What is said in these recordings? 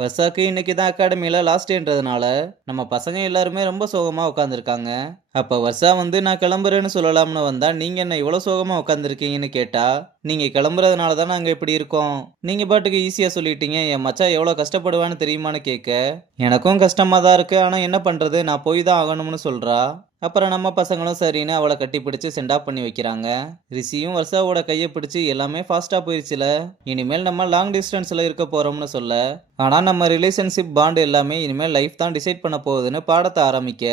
வர்ஷாக்கு இன்னைக்கு தான் அகாடமியில் லாஸ்ட் டேன்றதுனால நம்ம பசங்க எல்லாருமே ரொம்ப சோகமாக உட்காந்துருக்காங்க. அப்போ வர்ஷா வந்து நான் கிளம்புறேன்னு சொல்லலாம்னு வந்தா, நீங்கள் என்ன இவ்வளோ சோகமாக உட்காந்துருக்கீங்கன்னு கேட்டா, நீங்கள் கிளம்புறதுனால தான் நாங்கள் இப்படி இருக்கோம். நீங்கள் பாட்டுக்கு ஈஸியாக சொல்லிட்டீங்க, என் மச்சான் எவ்வளோ கஷ்டப்படுவான்னு தெரியுமான்னு கேட்க, எனக்கும் கஷ்டமாக தான் இருக்குது, ஆனால் என்ன பண்ணுறது, நான் போய் தான் ஆகணும்னு சொல்கிறா. அப்புறம் நம்ம பசங்களும் சரின்னு அவளை கட்டி பிடிச்சு சென்டாப் பண்ணி வைக்கிறாங்க. ரிஷியும் வர்ஷாவோட கையை பிடிச்சு எல்லாமே ஃபாஸ்ட்டாக போயிடுச்சுல, இனிமேல் நம்ம லாங் டிஸ்டன்ஸில் இருக்க போகிறோம்னு சொல்ல, ஆனால் நம்ம ரிலேஷன்ஷிப் பாண்ட் எல்லாமே இனிமேல் லைஃப் தான் டிசைட் பண்ண போகுதுன்னு பாடத்தை ஆரம்பிக்க,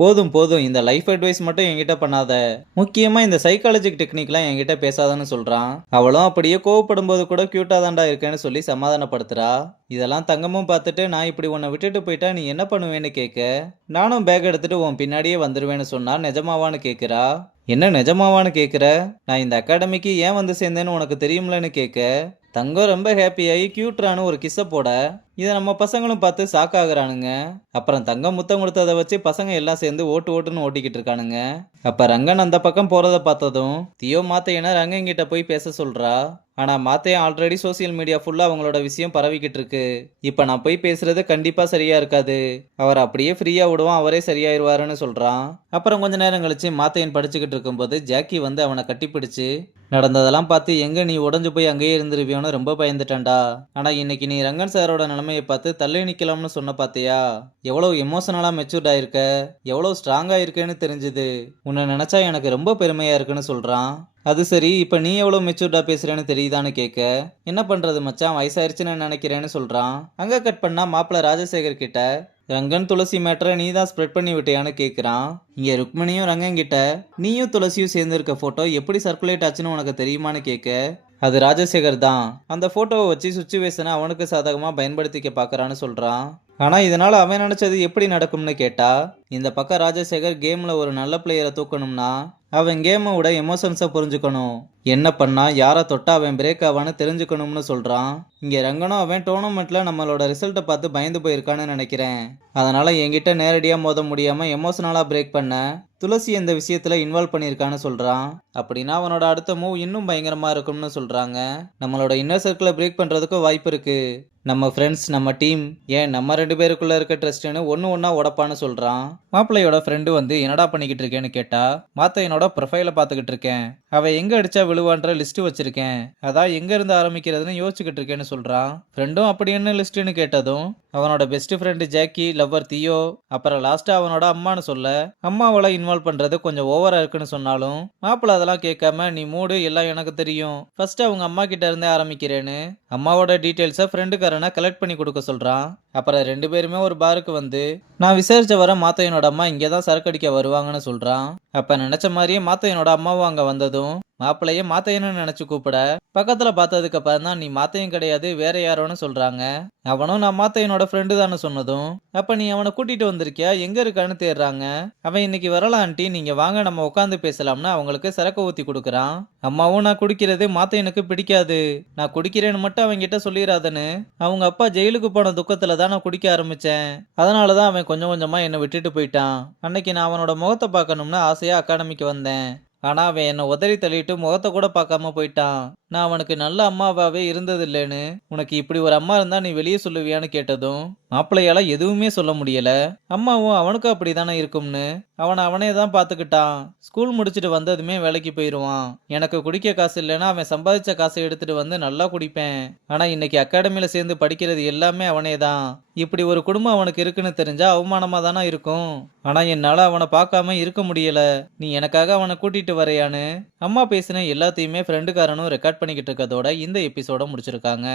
போதும் போதும் இந்த லைஃப் அட்வைஸ் மட்டும் என்கிட்ட பண்ணாத, முக்கியமாக இந்த சைக்காலஜிக் டெக்னிக்லாம் என்கிட்ட பேசாதன்னு சொல்கிறான். அவளும் அப்படியே கோவப்படும் போது கூட க்யூட்டாக தாண்டா இருக்கேன்னு சொல்லி சமாதானப்படுத்துறா. இதெல்லாம் தங்கமும் பார்த்துட்டு, நான் இப்படி உன்னை விட்டுட்டு போயிட்டா நீ என்ன பண்ணுவேன்னு கேட்க, நானும் பேக் எடுத்துட்டு உன் பின்னாடியே வந்துடுவேன்னு சொன்னா நிஜமாவான்னு கேட்குறா. என்ன நிஜமாவான்னு கேட்குற, நான் இந்த அகாடமிக்கு ஏன் வந்து சேர்ந்தேன்னு உனக்கு தெரியும்லன்னு கேட்க, தங்கம் ரொம்ப ஹாப்பியாகி க்யூட்ரானு ஒரு கிஸ்ஸை போட, இதை நம்ம பசங்களும் பார்த்து ஷாக் அப்புறம் தங்கம் முத்தம் கொடுத்ததை வச்சு பசங்க எல்லாம் சேர்ந்து ஓட்டுன்னு ஓட்டிக்கிட்டு இருக்கானுங்க. அப்ப ரங்கன் அந்த பக்கம் போறதை பார்த்ததும் தியோ மாத்தையனை ரங்கன் கிட்ட போய் பேச சொல்றா. ஆனா மாத்தையன் ஆல்ரெடி சோசியல் மீடியா ஃபுல்லா அவங்களோட விஷயம் பரவிக்கிட்டு இருக்கு. இப்ப நான் போய் பேசுறது கண்டிப்பா சரியா இருக்காது, அவர் அப்படியே ஃப்ரீயா விடுவான், அவரே சரியாயிருவாருன்னு சொல்றான். அப்புறம் கொஞ்ச நேரம் கழிச்சு மாத்தையன் படிச்சுக்கிட்டு இருக்கும்போது ஜாக்கி வந்து அவனை கட்டிப்பிடிச்சு, நடந்ததெல்லாம் பார்த்து எங்க நீ உடஞ்சு போய் அங்கேயே இருந்துருவியோன்னு ரொம்ப பயந்துட்டேன்டா. ஆனா இன்னைக்கு நீ ரங்கன் சாரோட நிலைமையை பார்த்து தள்ளி நிக்கலாம்னு சொன்ன பாத்தியா, எவ்வளவு எமோஷனலா மெச்சூர்ட் ஆயிருக்க, எவ்வளவு ஸ்ட்ராங்கா இருக்கேன்னு தெரிஞ்சுது. உன்னை நினைச்சா எனக்கு ரொம்ப பெருமையா இருக்குன்னு சொல்றான். அது சரி, இப்ப நீ எவ்வளவு மெச்சூர்டா பேசுறேன்னு தெரியுதான்னு கேட்க, என்ன பண்றது மச்சான், வயசாயிருச்சுன்னு நினைக்கிறேன்னு சொல்றான். அங்க கட் பண்ணா மாப்பிள்ள ராஜசேகர் கிட்ட, ரங்கன் துளசி மேட்டரை நீ தான் ஸ்ப்ரெட் பண்ணி விட்டியான்னு கேட்குறான். இங்கே ருக்மணியும் ரங்கன் கிட்ட, நீயும் துளசியும் சேர்ந்து இருக்க ஃபோட்டோ எப்படி சர்க்குலேட் ஆச்சுன்னு உனக்கு தெரியுமான்னு கேட்க, அது ராஜசேகர் தான் அந்த ஃபோட்டோவை வச்சு சுச்சுவேஷனை அவனுக்கு சாதகமாக பயன்படுத்திக்க பார்க்குறான்னு சொல்கிறான். ஆனால் இதனால் அவன் நினச்சது எப்படி நடக்கும்னு கேட்டா, இந்த பக்கம் ராஜசேகர் கேமில் ஒரு நல்ல பிளேயரை தூக்கணும்னா அவன் கேமை விட எமோஷன்ஸை புரிஞ்சுக்கணும், என்ன பண்ணா யாரை தொட்டா அவன் பிரேக் ஆவான்னு தெரிஞ்சுக்கணும்னு சொல்கிறான். இங்கே ரங்கனும் அவன் டோர்னமெண்ட்டில் நம்மளோட ரிசல்ட்டை பார்த்து பயந்து போயிருக்கான்னு நினைக்கிறேன், அதனால் என்கிட்ட நேரடியாக மோத முடியாமல் எமோஷனலாக பிரேக் பண்ண துளசி இந்த விஷயத்தில் இன்வால்வ் பண்ணியிருக்கான்னு சொல்கிறான். அப்படின்னா அவனோட அடுத்த மூவ் இன்னும் பயங்கரமாக இருக்கும்னு சொல்கிறாங்க. நம்மளோட இன்னர் சர்க்கிளை பிரேக் பண்ணுறதுக்கும் வாய்ப்பு இருக்குது, நம்ம ஃப்ரெண்ட்ஸ், நம்ம டீம், ஏன் நம்ம 2 பேருக்குள்ள இருக்க ட்ரஸ்ட்னு ஒன்னா உடப்பான்னு சொல்றான். மாப்பிள்ளையோட ஃப்ரெண்டு வந்து என்னடா பண்ணிக்கிட்டு இருக்கேன்னு கேட்டா, மாத்தையனோட ப்ரொஃபைலை பார்த்துக்கிட்டு இருக்கேன், அவ எங்க அடிச்சா விழுவான்ற லிஸ்ட் வச்சிருக்கேன், அதான் எங்க இருந்து ஆரம்பிக்கிறதுன்னு யோசிச்சுக்கிட்டு இருக்கேன்னு சொல்றான். ஃப்ரெண்டும் அப்படி என்ன லிஸ்ட்னு கேட்டதும் அவனோட பெஸ்ட் ஃப்ரெண்டு ஜாக்கி, லவ்வர் தியோ, அப்புறம் லாஸ்டா அவனோட அம்மான்னு சொல்ல, அம்மாவோட இன்வால்வ் பண்றது கொஞ்சம் ஓவரா இருக்குன்னு சொன்னாலும் மாப்பிள்ள அதெல்லாம் கேட்காம, நீ மூடு எல்லாம் எனக்கு தெரியும், ஃபர்ஸ்ட் அவங்க அம்மா கிட்ட இருந்தே ஆரம்பிக்கிறேன்னு அம்மாவோட டீட்டெயில்ஸை ஃப்ரெண்டுக்காரனை கலெக்ட் பண்ணி கொடுக்க சொல்றான். அப்புறம் 2 பேருமே ஒரு பாருக்கு வந்து, நான் விசாரிச்ச வர மாத்தையனோட அம்மா இங்கே தான் சரக்கு அடிக்க வருவாங்கன்னு சொல்றான். அப்ப நினைச்ச மாதிரியே மாத்தையனோட அம்மாவும் அங்க வந்ததும் மாப்பிள்ளைய மாத்தையன்னு நினைச்சு கூப்பிட, பக்கத்துல பார்த்ததுக்கு அப்புறம் தான் நீ மாத்தையன் கிடையாது வேற யாரோன்னு சொல்றாங்க. அவனும் நான் மாத்தையனோட ஃப்ரெண்டு தானே சொன்னதும், அப்ப நீ அவனை கூட்டிட்டு வந்திருக்கியா, எங்க இருக்கான்னு தேடுறாங்க. அவன் இன்னைக்கு வரலாம் ஆண்டி, நீங்க வாங்க நம்ம உட்காந்து பேசலாம்னு அவங்களுக்கு சரக்கு ஊத்தி கொடுக்குறான். அம்மாவும் நான் குடிக்கிறது மாத்தையனுக்கு பிடிக்காது, நான் குடிக்கிறேன்னு மட்டும் அவங்க கிட்ட சொல்லிடாதன்னு, அவங்க அப்பா ஜெயிலுக்கு போன துக்கத்துல தான் நான் குடிக்க ஆரம்பிச்சேன், அதனாலதான் அவன் கொஞ்சம் கொஞ்சமா என்னை விட்டுட்டு போயிட்டான். அன்னைக்கு நான் அவனோட முகத்தை பார்க்கணும்னு ஆசையா அகாடமிக்கு வந்தேன், ஆனா அவன் என்னை உதறி தள்ளிட்டு முகத்தை கூட பார்க்காம போயிட்டான். நான் அவனுக்கு நல்ல அம்மாவாவே இருந்ததில்லைன்னு, உனக்கு இப்படி ஒரு அம்மா இருந்தா நீ வெளியே சொல்லுவியான்னு கேட்டதும் மாப்பிள்ளையால எதுவுமே சொல்ல முடியல. அம்மாவும் அவனுக்கும் அப்படிதானே இருக்கும்னு அவனே தான் பார்த்துக்கிட்டான். ஸ்கூல் முடிச்சுட்டு வந்ததுமே வேலைக்கு போயிடுவான். எனக்கு குடிக்க காசு இல்லைன்னா அவன் சம்பாதிச்ச காசை எடுத்துட்டு வந்து நல்லா குடிப்பேன். ஆனா இன்னைக்கு அகாடமியில சேர்ந்து படிக்கிறது எல்லாமே அவனே தான். இப்படி ஒரு குடும்பம் அவனுக்கு இருக்குன்னு தெரிஞ்சா அவமானமா தானே இருக்கும். ஆனா என்னால அவனை பார்க்காம இருக்க முடியல, நீ எனக்காக அவனை கூட்டிட்டு வரையான்னு அம்மா பேசின எல்லாத்தையுமே ஃப்ரெண்டுக்காரனும் ரெக்கார்ட் பண்ணிக்கிட்டு இருக்கதோட இந்த எபிசோட முடிச்சிருக்காங்க.